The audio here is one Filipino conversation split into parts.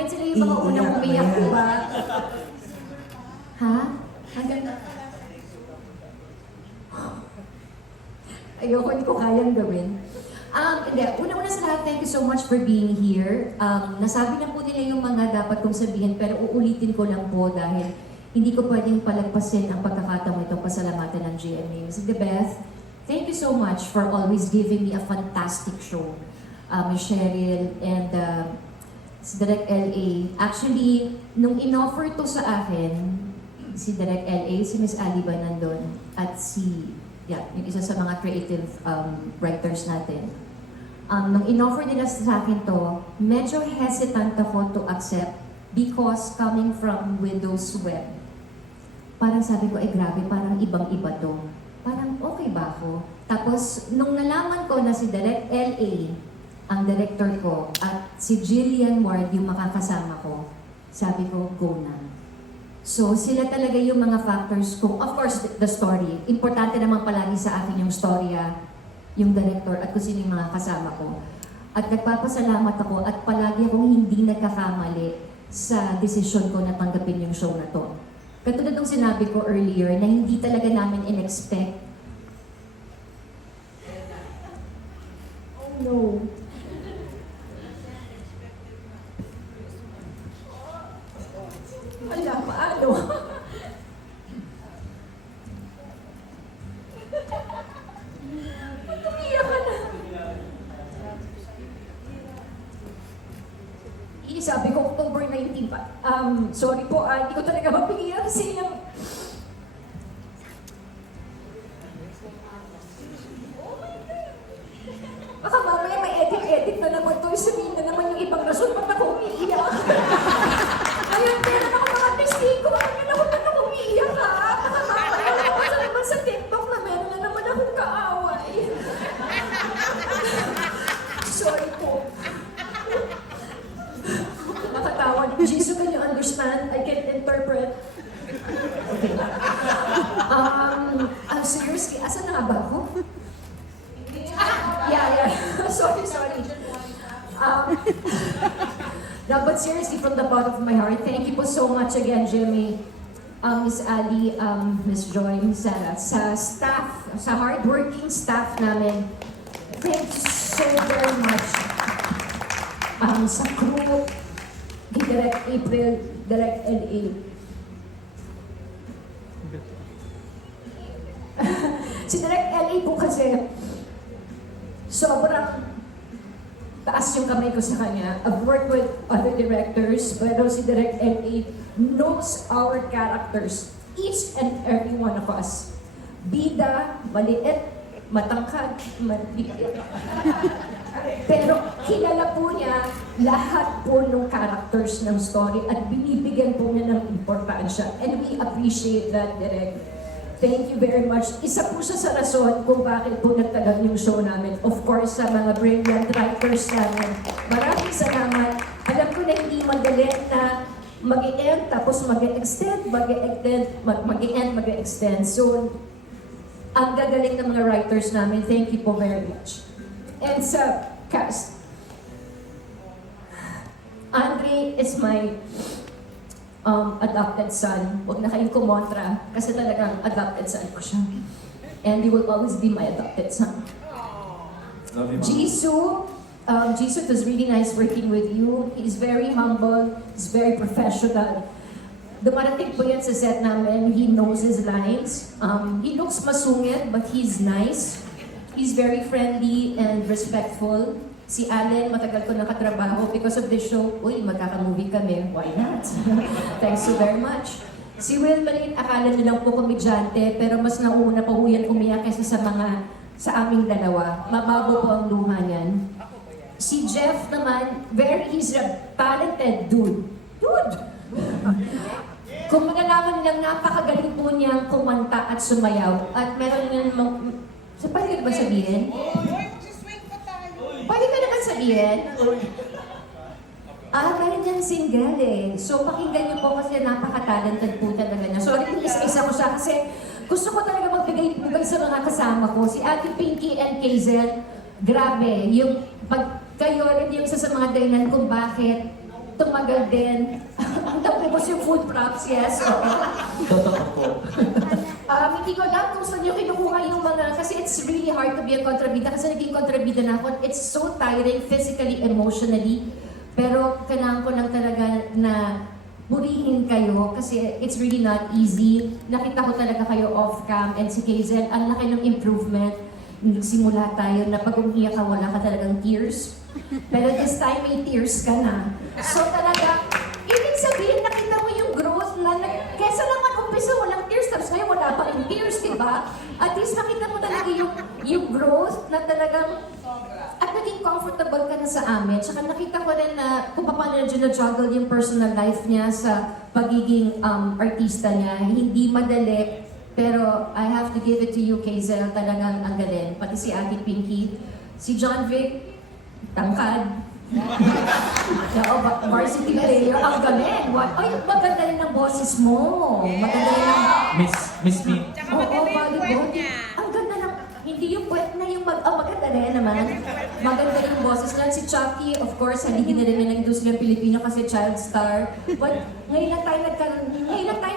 namin. Sila yung mga unang umiyak, di ba? Ha? Hanggang... Ayoko, hindi ko kayang gawin. Hindi, una-una sa lahat, thank you so much for being here. Nasabi na po nila yung mga dapat kong sabihin, pero uulitin ko lang po dahil hindi ko pwedeng palagpasin ang pagkakataon itong pasalamatan ng GMA. Ms. Beth, thank you so much for always giving me a fantastic show. Ms. Cheryl and si Direk LA. Actually, nung in-offer to sa akin, si Direk LA, si Ms. Ali ba nandun, at si yung isa sa mga creative writers natin. Nung in-offer nila sa akin to, medyo hesitant ako to accept because coming from Widow's Web, parang sabi ko, ay grabe, parang ibang-iba to. Parang okay ba ako? Tapos, nung nalaman ko na si Direk LA, ang director ko, at si Jillian Ward yung makakasama ko, sabi ko, go na. So, sila talaga yung mga factors kung, of course, the story. Importante naman palagi sa akin yung storya, yung director, at kung sino yung mga kasama ko. At nagpapasalamat ako at palagi akong hindi nagkakamali sa desisyon ko na tanggapin yung show na to. Katulad ng sinabi ko earlier na hindi talaga namin in-expect. Oh no. Wala, paano? Ba't umiyak ka na? Sabi ko, October 19 pa. Sorry po, hindi ko talaga mapigilan kasi yung... Oh my God! Baka mamaya may edit-edit na naman to. Sabihin na naman yung ibang rason pag ako umiiyak. Ayun, meron ako mga testigo. Ayun ako ba't ako umiiyak ha? Nakakapagod ako sa naman sa TikTok na meron na naman akong kaaway. Sorry po. Nakatawa. Jesus, can you understand? I can interpret. Okay. Seriously, asan na nga ba ako? Yeah. sorry. No, but seriously, from the bottom of my heart, thank you po so much again, Jimmy, Miss Ali, Miss Joy, Miss Sarah, sa staff, sa hardworking staff namin. Thank you so very much. Sa crew, Direct April, Direct LA. Si Direct LA po kasi, sobrang taas yung kamay ko sa kanya. I've worked with other directors, pero si Direct LA knows our characters, each and every one of us. Bida, maliit, matangkad, maliit. Pero kilala po niya lahat po ng characters ng story at binibigyan po niya ng importansya. And we appreciate that, Direk. Thank you very much. Isa po siya sa rason kung bakit po nagtagal yung show namin. Of course, sa mga brilliant writers namin. Maraming salamat. Alam ko na hindi madali na mag-i-end, tapos mag-i-extend, mag-i-extend. So, ang gagaling ng mga writers namin. Thank you po very much. And sa cast, Andre is my adopted son. Huwag na kayong kumontra kasi talagang adopted son ko siya. And he will always be my adopted son. Love you, Mom. Jisoo, it was really nice working with you. He's very humble, he's very professional. Dumarating po yan sa set namin, he knows his lines. He looks masungit, but he's nice. He's very friendly and respectful. Si Allen, matagal ko nakatrabaho because of this show. Uy, magkaka-movie kami. Why not? Thanks so very much. Si Will maliit, akala niyo lang po komedyante, pero mas nauna pa po yan umiyak kasi sa aming dalawa. Mababo po ang luha niyan. Si Jeff naman, he's a talented dude. Kung magalaman nilang napakagaling po niyang kumanta at sumayaw, at meron nilang pwede ka ba sabihin? Pwede ka naman sabihin? Meron niyang single eh. So pakinggan niyo po kasi napaka-talented po talaga niya. Sorry kung isa-isa ko siya kasi gusto ko talaga magbigay sa mga kasama ko. Si Ate Pinky and KZ, grabe. Yung pag kayo rin yung isa sa mga dahilan kung bakit tumagal din. Ang tapos yung food props, yes. Totoo po. Hindi ko alam kung saan nyo kinukuha yung mga, kasi it's really hard to be a kontrabida, kasi naging kontrabida na ako. It's so tiring, physically, emotionally. Pero kailangan ko lang talaga na purihin kayo, kasi it's really not easy. Nakita ko talaga kayo off-cam, and si Kazel, ang laki ng improvement. Nagsimula tayo na pag umiyak ka, wala ka talagang tears. Pero this time, may tears ka na. So talaga, ibig sabihin, nakita mo yung growth na, kesa naman umpisa walang tears, tapos ngayon wala pa rin tears, di ba? At least nakita mo talaga yung growth na talagang, at naging comfortable ka na sa amin. Tsaka nakita ko rin na kung paano na juggle yung personal life niya sa pagiging artista niya. Hindi madali, pero I have to give it to you, Kazel, talagang ang galing. Pati si Ate Pinky, si John Vic, tangkad. Varsity player, ang galing. Ay, maganda rin ang boses mo. Maganda rin ang... Miss Me. Oo, volleyball. Ang ganda ng... Hindi yung puwet na yung maganda rin naman. Maganda rin yung boses lang. Si Chucky, of course, haligin na rin ng industriya Pilipino kasi child star. But ngayon lang tayo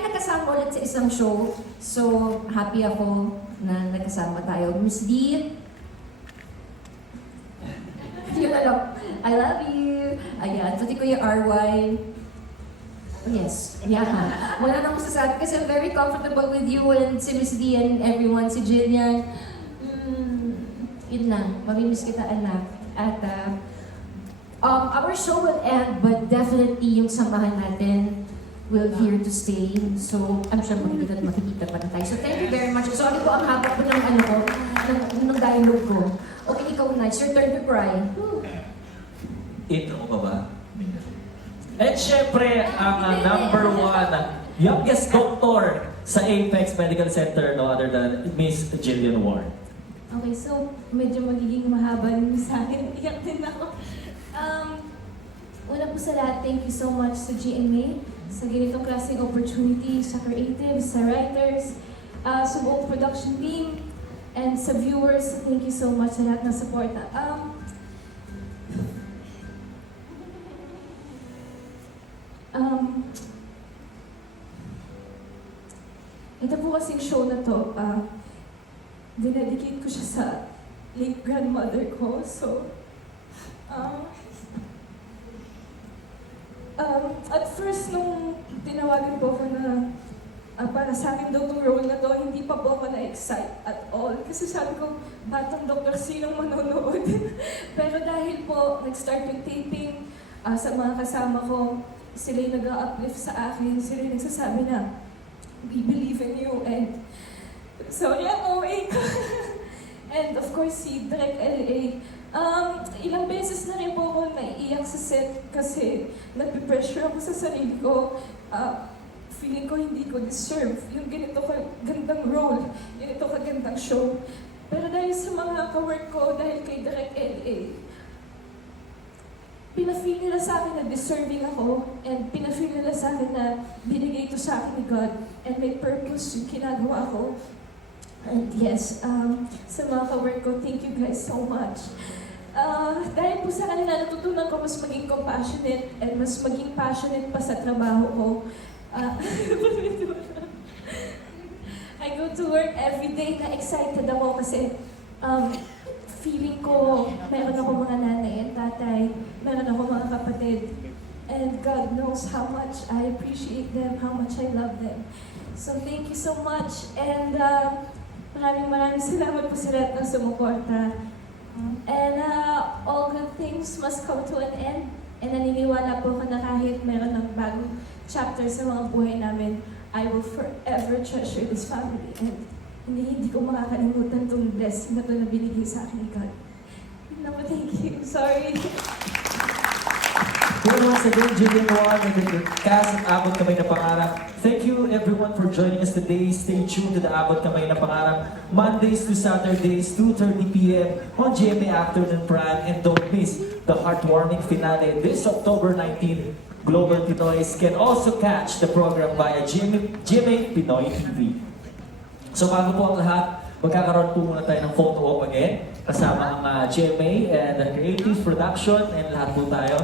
nagkasama ulit sa isang show. So, happy ako na nagkasama tayo. Miss D, yun alam. I love you. Ayan, pati ko yung RY. Yes, yeah. Wala nang masasabi kasi I'm very comfortable with you and si Miss D and everyone, si Jillian. Yun lang, mamimiss kita anak. At our show will end, but definitely yung samahan natin will here to stay. So, I'm sure makikita pa na tayo. So, thank you very much. Sorry po, ang haba po ng ano ko, ng dialogue ko. Okay, ikaw na. It's your turn to cry. Intro mo pa ba? At syempre, ang number one, youngest doctor sa Apex Medical Center, no other than Miss Jillian Ward. Okay, so medyo magiging mahaba yung sa akin. Iyak din ako. Una po sa lahat, thank you so much sa GMA, sa ganitong klaseng opportunity, sa creatives, sa writers, sa buong production team, and sa viewers. Thank you so much sa lahat ng support. Ito po kasing show na to, dinedicate ko siya sa late grandmother ko. So, at first, nung tinawagan po ako na para sa akin daw itong role na to, hindi pa po ako na-excite at all. Kasi sabi ko, batang doktor, sinong manonood? Pero dahil po, nag-start yung taping sa mga kasama ko, sila yung nag-uplift sa akin, sila yung nagsasabi na, we believe in you, and sorry, ang OA ko. And of course, si Direk LA. Ilang beses na rin po ako naiiyak sa set kasi nagpe-pressure ako sa sarili ko. Feeling ko hindi ko deserve yung ganito kagandang role, ganito kagandang show. Pero dahil sa mga ka-work ko, dahil kay Direk LA, pina-feel nila sa akin na deserving ako, and pina-feel nila sa akin na binigay ito sa akin ni God, and may purpose yung ginagawa ko. And yes, sa mga ka-work ko, thank you guys so much. Dahil po sa kanila, natutunan ko mas maging compassionate and mas maging passionate pa sa trabaho ko. I go to work every day na excited ako kasi feeling ko meron ako mga nanay and tatay, meron ako mga kapatid. And God knows how much I appreciate them, how much I love them. So thank you so much. And maraming salamat po sa lahat ng sumuporta. And all good things must come to an end. And naniniwala po ako na kahit meron ng bagong chapter sa mga buhay namin, I will forever treasure this family. And hindi ko makakalimutan itong blessing na ito na binigay sa akin ni God. Naku, thank you. Sorry. Pero once again, Jillian Ward and the cast of Abot Kamay na Pangarap. Thank you everyone for joining us today. Stay tuned to the Abot Kamay na Pangarap, Mondays to Saturdays, 2:30 p.m. on GMA Afternoon Prime. And don't miss the heartwarming finale this October 19. Global Pinoys can also catch the program via GMA Pinoy TV. So bago po ang lahat, magkakaroon po muna tayo ng photo op again kasama ang GMA and the Creative Production and lahat po tayo.